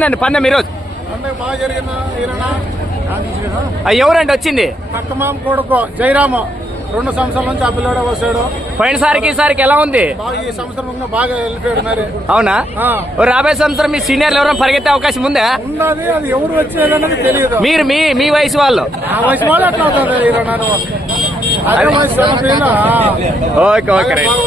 జరిగిందండి పందెం ఈరోజు? బాగా జరిగిందా? ఎవరండి వచ్చింది? పక్కమామ కొడుకు జయరాము 2 సంవత్సరాల నుంచి ఆ పిల్లడే వస్తాడు. పోయినసారికి ఈసారికి ఎలా ఉంది? ఈ సంవత్సరం బాగా వెళ్ళిపోయాడు. మరి అవునా? రాబోయే సంవత్సరం మీ సీనియర్లు ఎవరైనా పరిగెత్తే అవకాశం ఉందా? ఉన్నది, అది ఎవరు వచ్చేదన్నది తెలియదు. మీరు మీ వయసు వాళ్ళు? ఆ వయసు వాళ్ళు అట్లా అవుతుంది. Okay okay right.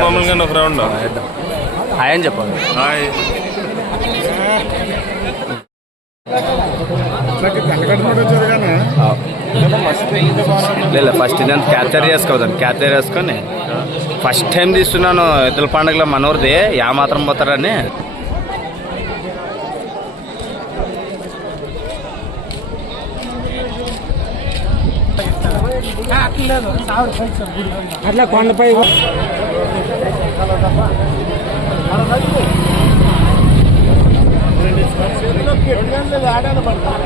మామూలుగా ఒక రౌండ్ హాయ్ అని చెప్పండి. హాయ్. లేదు ఫస్ట్ ఇదంతా క్యాప్చర్ చేసుకోవద్దండి. క్యాప్చర్ చేసుకొని ఫస్ట్ టైం తీస్తున్నాను ఎద్దుల పండుగలో మనోరిది యా మాత్రం పోతారని. అట్లా కొండపై ఆడాలి పడతాను.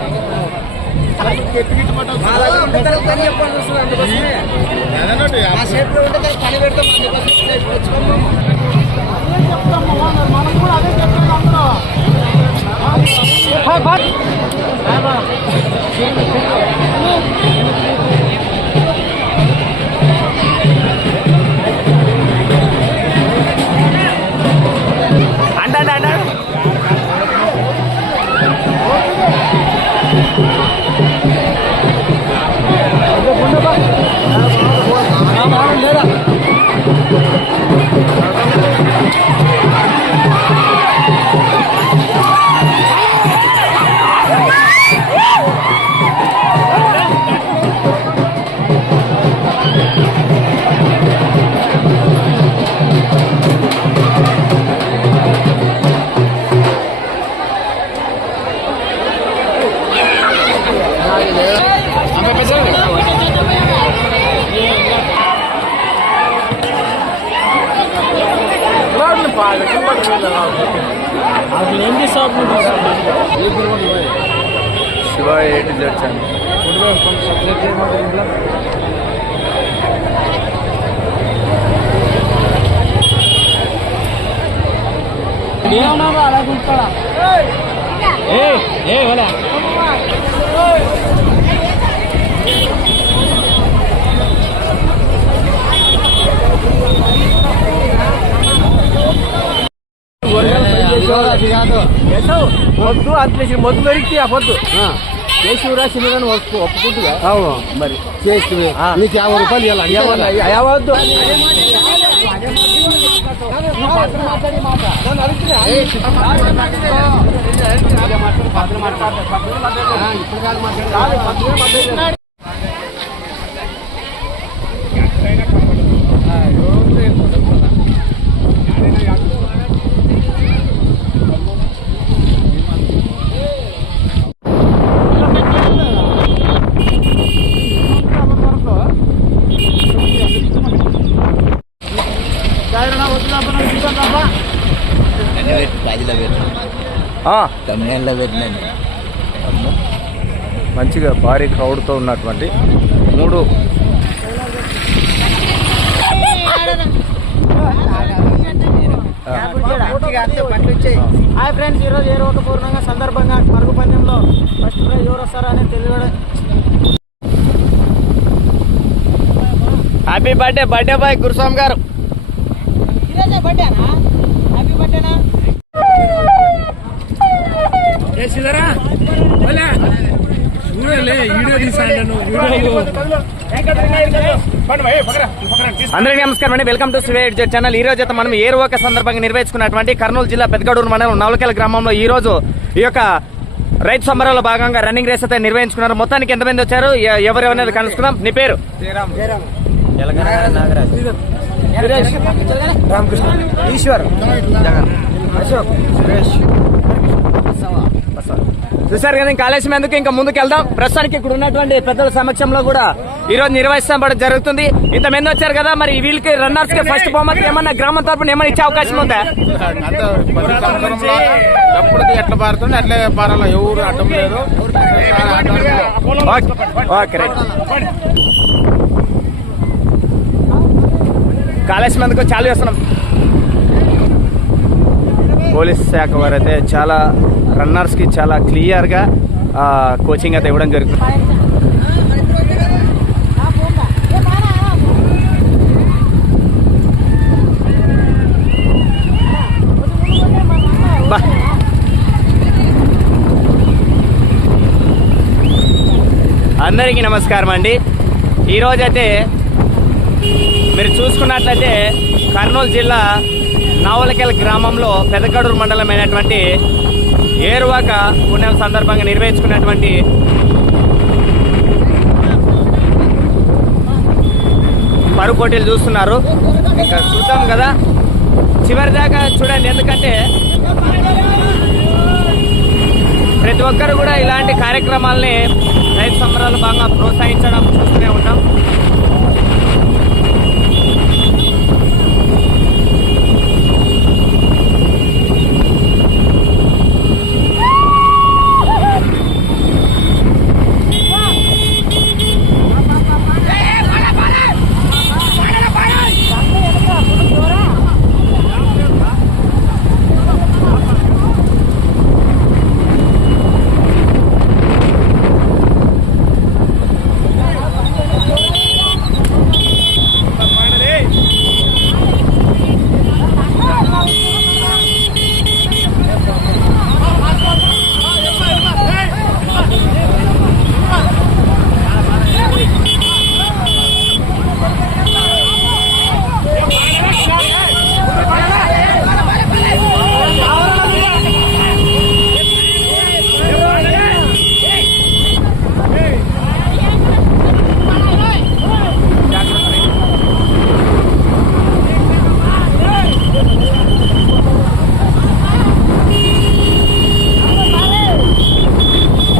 మనం కూడా అదే చెప్తాం అందరూ. శివ ఏంటి వచ్చాను. అలా చూస్తాడా? మొద్దు అంత మొద్దు పెరిగి ఆ పొద్దు చేసిరా చిన్న ఒప్పుకుంటుగా. అవును మరి చేసి నీకు 50 రూపాయలు ఇవ్వద్దు. మంచిగా భారీ క్రౌడ్తో ఉన్నటువంటి 3 హాయ్ ఫ్రెండ్స్, ఈరోజు ఏరోక పూర్ణంగా సందర్భంగా పరుగు పందెంలో ఫస్ట్ ప్రైజ్ ఎవరు వస్తారో అనేది తెలియడం. హ్యాపీ బర్త్డే బాయ్ గురుస్వామి గారు. బర్త్డేనా? హ్యాపీ బర్త్డేనా? అందరికీ నమస్కారం అండి. Welcome to Sri channel. ఈ రోజు అయితే మనం ఏరువాక సందర్భంగా నిర్వహించుకున్నటువంటి కర్నూలు జిల్లా పెద్దగడూరు మండలం నవలకెల గ్రామంలో ఈ రోజు ఈ యొక్క రైతు సంబరాల్లో భాగంగా రన్నింగ్ రేస్ అయితే నిర్వహించుకున్నారు. మొత్తానికి ఎంతమంది వచ్చారు, ఎవరెవరైనా కలుసుకుందాం. నీ పేరు? రామకృష్ణ, ఈశ్వర్, జగన్, అశోక్, సురేష్. చూసారు కదా, ఇంకా ఆలస్యం ఎందుకు, ఇంకా ముందుకు వెళ్దాం. ప్రస్తుతానికి ఇక్కడ ఉన్నటువంటి పెద్దల సమక్షంలో కూడా ఈ రోజు నిర్వహించడం జరుగుతుంది. ఇంతమంది వచ్చారు కదా, మరి వీళ్ళకి రన్నర్స్ కి ఫస్ట్ బహుమతి ఏమన్నా గ్రామం తరపున ఏమైనా ఇచ్చే అవకాశం ఉందా? ఎప్పటికీ ఎట్లా పారుతుంది అట్లే పారాల, ఎవరు అడ్డం లేదు. కాళేశ్వరం ఎందుకు చాలు చేస్తున్నాం. పోలీస్ శాఖ వారు అయితే చాలా రన్నర్స్ కి చాలా క్లియర్ గా కోచింగ్ అయితే ఇవ్వడం జరుగుతుంది. అందరికీ నమస్కారం అండి. ఈరోజైతే మీరు చూసుకున్నట్లయితే కర్నూలు జిల్లా నవలకెల గ్రామంలో పెద్దకడూరు మండలమైనటువంటి ఏరువాక పుణ్యం సందర్భంగా నిర్వహించుకున్నటువంటి పరుగు పోటీలు చూస్తున్నారు. ఇంకా చూద్దాం కదా, చివరి దాకా చూడండి. ఎందుకంటే ప్రతి ఒక్కరు కూడా ఇలాంటి కార్యక్రమాలని రైతు సంబరాలు బాగా ప్రోత్సహించడం చూస్తూనే ఉంటాం.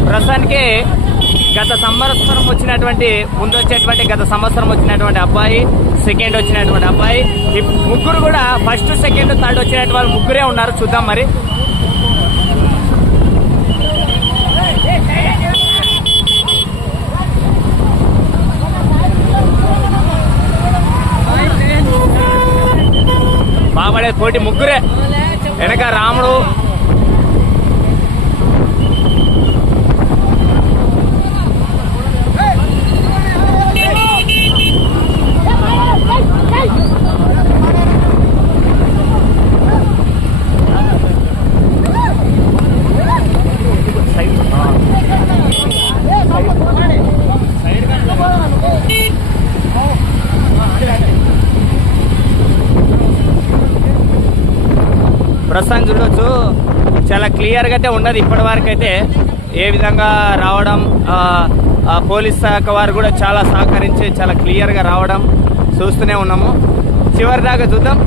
ప్రస్తుతానికి గత సంవత్సరం వచ్చినటువంటి గత సంవత్సరం వచ్చినటువంటి అబ్బాయి, సెకండ్ వచ్చినటువంటి అబ్బాయి, ముగ్గురు కూడా ఫస్ట్, సెకండ్, థర్డ్ వచ్చినటువంటి వాళ్ళు ముగ్గురే ఉన్నారు. చూద్దాం మరి. బాబడే పోటీ ముగ్గురే. వెనక రాముడు, ప్రస్తుతం చూడవచ్చు చాలా క్లియర్గా అయితే ఉన్నది. ఇప్పటి వరకు అయితే ఏ విధంగా రావడం, పోలీస్ శాఖ వారు కూడా చాలా సహకరించి చాలా క్లియర్గా రావడం చూస్తూనే ఉన్నాము. చివరి దాకా చూద్దాం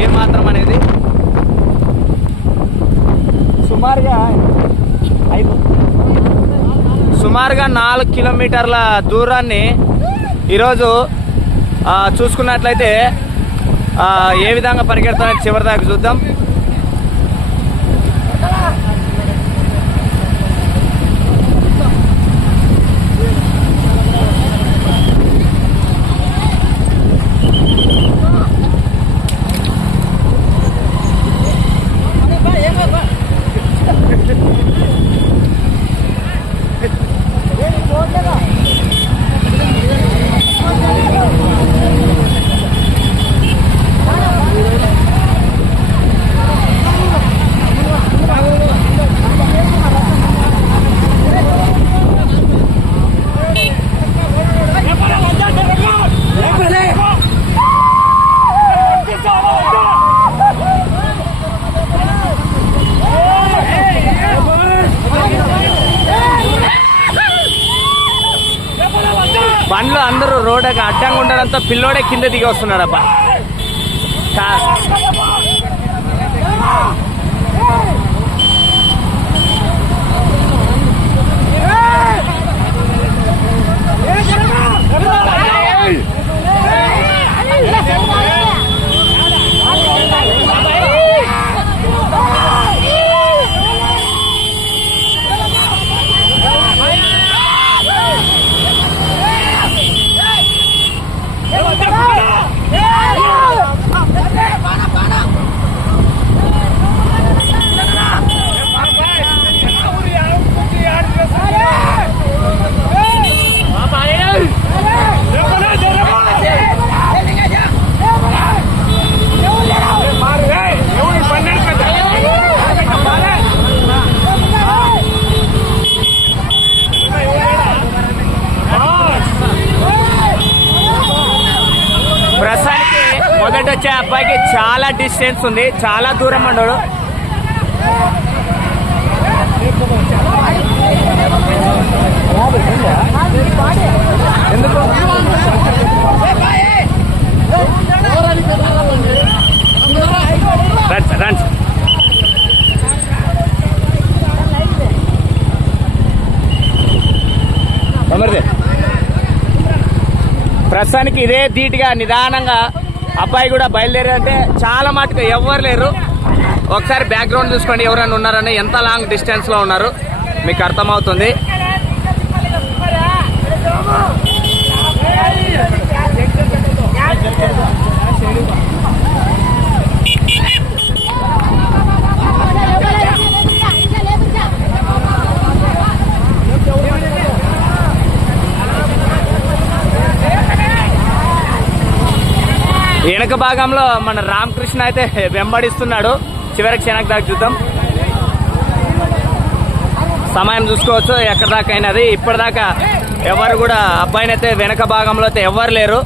ఏ మాత్రం అనేది. సుమారుగా 4 కిలోమీటర్ల దూరాన్ని ఈరోజు చూసుకున్నట్లయితే ఏ విధంగా పరిగెడతామో చివరి దాకా చూద్దాం. రోడ్ అడ్డంగా ఉండడంతో పిల్లోడే కింద దిగి వస్తున్నాడు అబ్బా. మొదట వచ్చే అబ్బాయికి చాలా డిస్టెన్స్ ఉంది, చాలా దూరం అన్నాడు. ప్రస్తుతానికి ఇదే ధీటుగా నిదానంగా అబ్బాయి కూడా బయలుదేరంటే చాలా మటుకు ఎవ్వరు లేరు. ఒకసారి బ్యాక్గ్రౌండ్ చూసుకోండి, ఎవరైనా ఉన్నారని, ఎంత లాంగ్ డిస్టెన్స్ లో ఉన్నారు మీకు అర్థమవుతుంది. వెనక భాగంలో మన రామకృష్ణ అయితే వెంబడిస్తున్నాడు. చివరికి క్షణకు దాకా చూద్దాం. సమయం చూసుకోవచ్చు ఎక్కడ దాకా అయినది. ఇప్పటిదాకా ఎవరు కూడా అబ్బాయిని అయితే వెనక భాగంలో అయితే ఎవరు లేరు.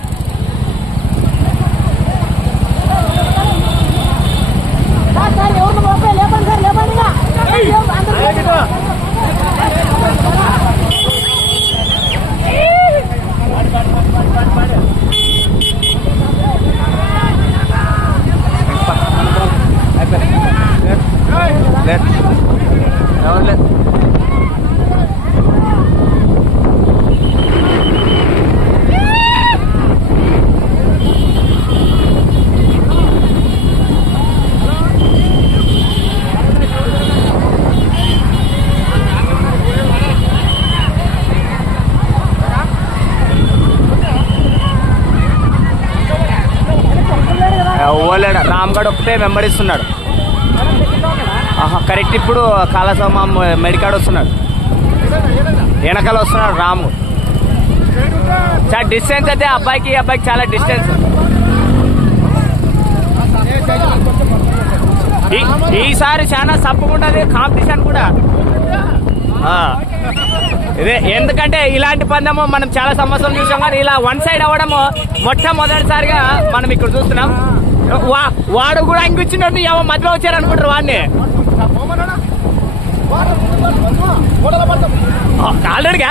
రామ్గఢ్ ఒకటే వెంబడిస్తున్నాడు. కరెక్ట్. ఇప్పుడు కాళసమ్మ మెడికాడ్ వస్తున్నాడు, వెనకాల వస్తున్నాడు రాము. చాలా డిస్టెన్స్ అయితే అబ్బాయికి చాలా డిస్టెన్స్. ఈసారి చాలా సప్పుకుంటుంది కాంపిటీషన్ కూడా. ఇదే ఎందుకంటే ఇలాంటి పందెము మనం చాలా సంవత్సరాలు చూసాం, కానీ ఇలా వన్ సైడ్ అవ్వడము మొట్టమొదటిసారిగా మనం ఇక్కడ చూస్తున్నాం. వాడు కూడా అంగిచ్చినట్టు ఏమో మధ్యలో వచ్చారు అనుకుంటారు వాడిని. ఆల్రెడీగా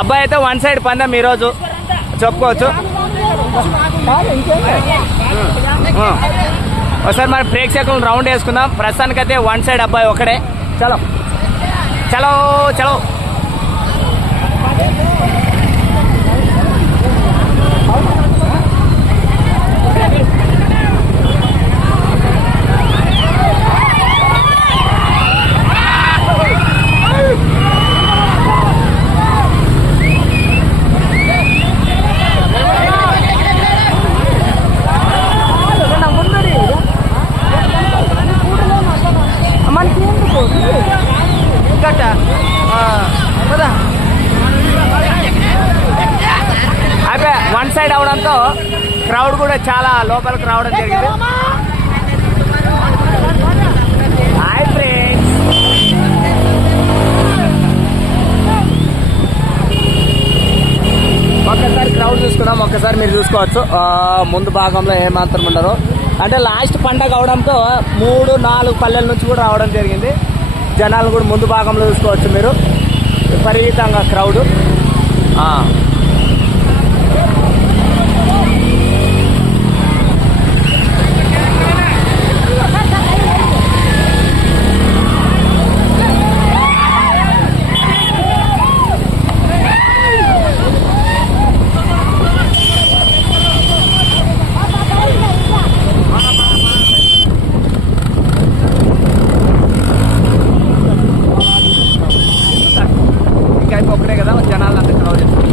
అబ్బాయి అయితే వన్ సైడ్ పందెం ఈరోజు చెప్పుకోవచ్చు. ఒకసారి మన ప్రేక్షకులను రౌండ్ వేసుకుందాం. ప్రస్తుతానికైతే వన్ సైడ్ అబ్బాయి ఒకడే. చలో చలో చలో. అయితే వన్ సైడ్ అవడంతో క్రౌడ్ కూడా చాలా లోపలికి రావడం జరిగింది. హాయ్ ఫ్రెండ్స్, ఒక్కసారి క్రౌడ్ చూసుకుందాం. ఒక్కసారి మీరు చూసుకోవచ్చు ముందు భాగంలో ఏమాత్రం ఉండరు. అంటే లాస్ట్ పండగ అవడంతో 3-4 పల్లెల నుంచి కూడా రావడం జరిగింది. జనాలు కూడా ముందు భాగంలో చూసుకోవచ్చు మీరు, విపరీతంగా క్రౌడ్. ఒకటే కదా జనాలు అంతా క్రౌడ్ చేస్తారు.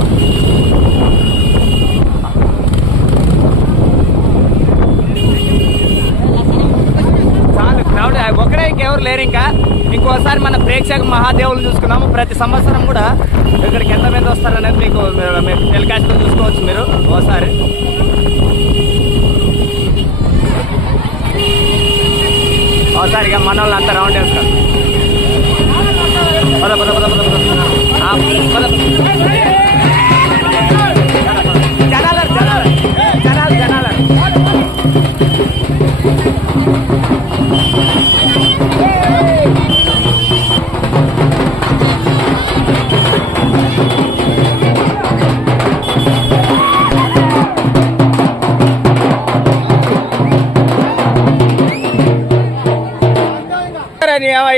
చాలు క్రౌడ్ ఒకడే, ఇంకెవరు లేరు. ఇంకోసారి మన ప్రేక్షక మహాదేవులు చూసుకున్నాము. ప్రతి సంవత్సరం కూడా ఇక్కడికి ఎంతమంది వస్తారనేది మీకు టెలికాస్ట్ చూసుకోవచ్చు మీరు ఒకసారి. ఒకసారిగా మన వాళ్ళు అంతా రౌండ్ వేస్తారు. పద పద పద పద పద జనాలు జనాలు జనాలు జనాలు.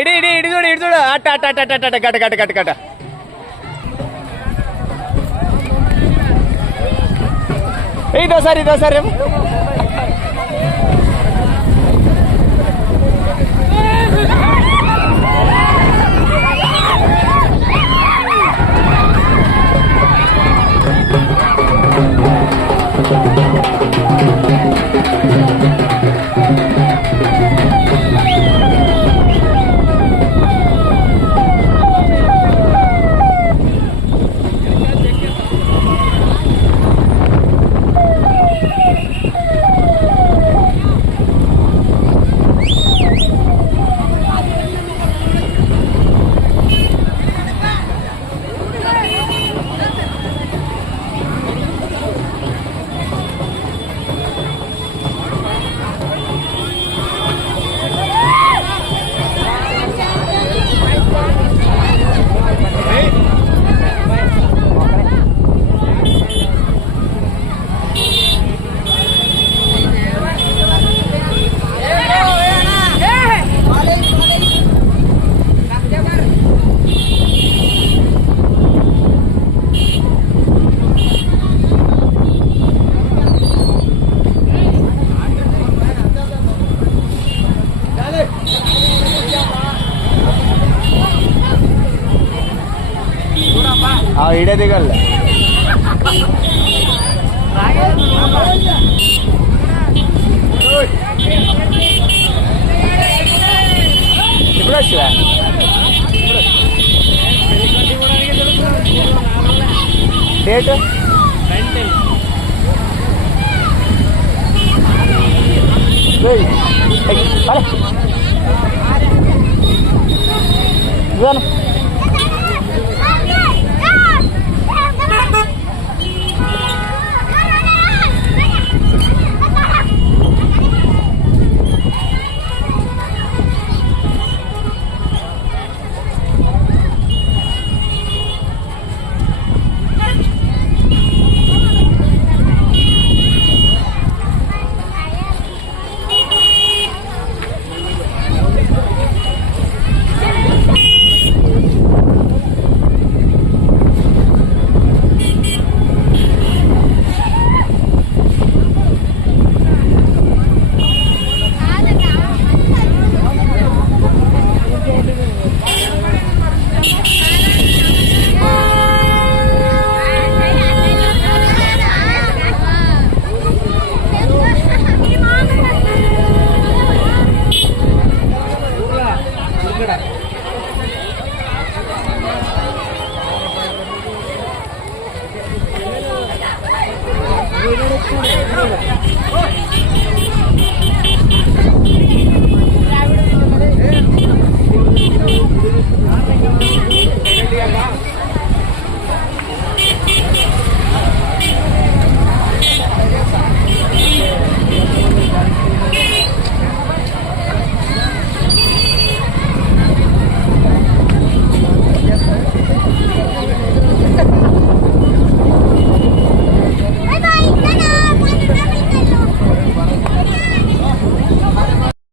ఇడి ఇడి ఇడి చూడు ఇడి చూడు అట్ట అట్ట అట్ట అట్ట అట్ట గట్ట గట్ట గట్ట గట్ట. ఇదోసారి ఇదోసారి ఇడే దిగల ఇప్పుడు వచ్చా డేట్ ఇదాను